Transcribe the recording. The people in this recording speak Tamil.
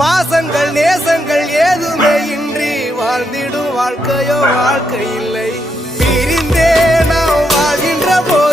பாசங்கள் நேசங்கள் ஏதுமே இன்றி வாழ்ந்திடும் வாழ்க்கையோ வாழ்க்கை இல்லை. பிரிந்தே நாம் வாழ்கின்ற போது